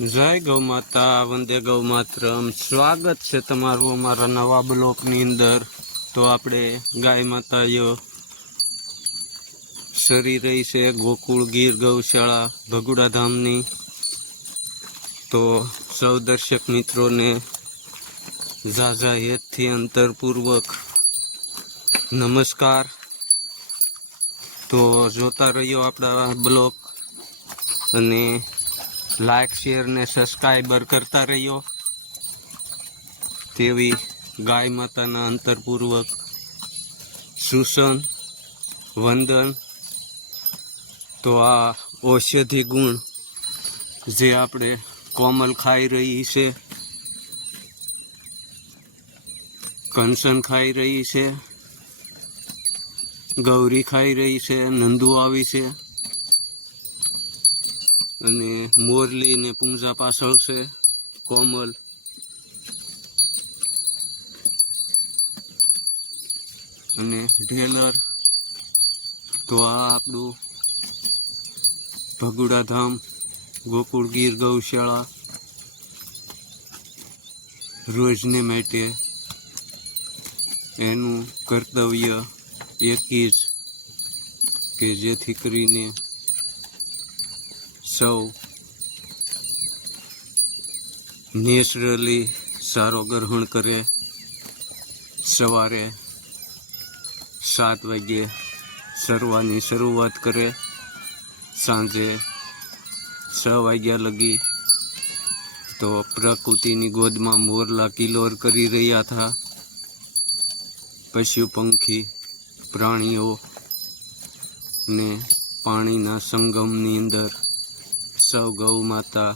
જય ગૌ માતા, વંદે ગૌ માતરમ। સ્વાગત છે તમારું અમારા નવા બ્લોકની અંદર। તો આપણે ગાય માતાઓ સરી રહી છે ગોકુળ ગીર ગૌશાળા ભગુડા ધામની। તો સૌ દર્શક મિત્રોને ઝાઝા હેતથી અંતરપૂર્વક નમસ્કાર। તો જોતા રહ્યો આપણા બ્લોક અને લાઈક શેર ને સબસ્ક્રાઈબર કરતા રહ્યો તેવી ગાય માતાના અંતરપૂર્વક સૂચન વંદન। તો આ ઔષધિ ગુણ જે આપણે કોમલ ખાઈ રહી છે, કંસન ખાઈ રહી છે, ગૌરી ખાઈ રહી છે, નંદુ આવી છે અને મોરલી ને પૂંજા પાછળ છે કોમલ। અને ઢેલર। તો આ આપણું ભગુડા ધામ ગોકુળ ગીર ગૌશાળા રોજને માટે એનું કર્તવ્ય એક જ કે જેથી કરીને સૌ નેચરલી સારો ગ્રહણ કરે। સવારે 7 વાગ્યે સર્વાની શરૂઆત કરે, સાંજે 6 વાગ્યા લગી। તો પ્રકૃતિની ગોદમાં મોરલા કિલોર કરી રહ્યા હતા। પશુ પંખી પ્રાણીઓ ને પાણીના સંગમની અંદર સૌ ગૌ માતા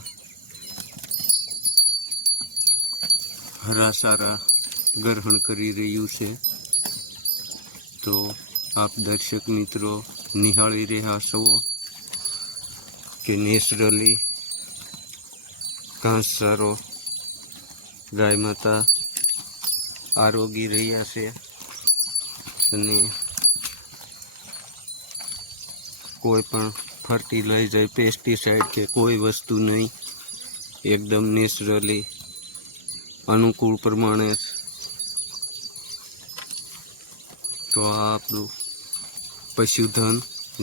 હરાસારા ગ્રહણ કરી રહ્યું છે। તો આપ દર્શક મિત્રો નિહાળી રહ્યા છો કે નેચરલી ઘાસચારો ગાય માતા આરોગી રહ્યા છે અને કોઈ પણ ફર્ટિલાઇઝર પેસ્ટિસાઇડ કે કોઈ વસ્તુ નહીં, એકદમ નેચરલી અનુકૂળ પ્રમાણે। તો આ આપણું પશુધન।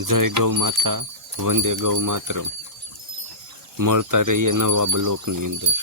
જય ગૌ માતા, વંદે ગૌ માતરમ। મળતા રહીએ નવા બ્લોકની અંદર।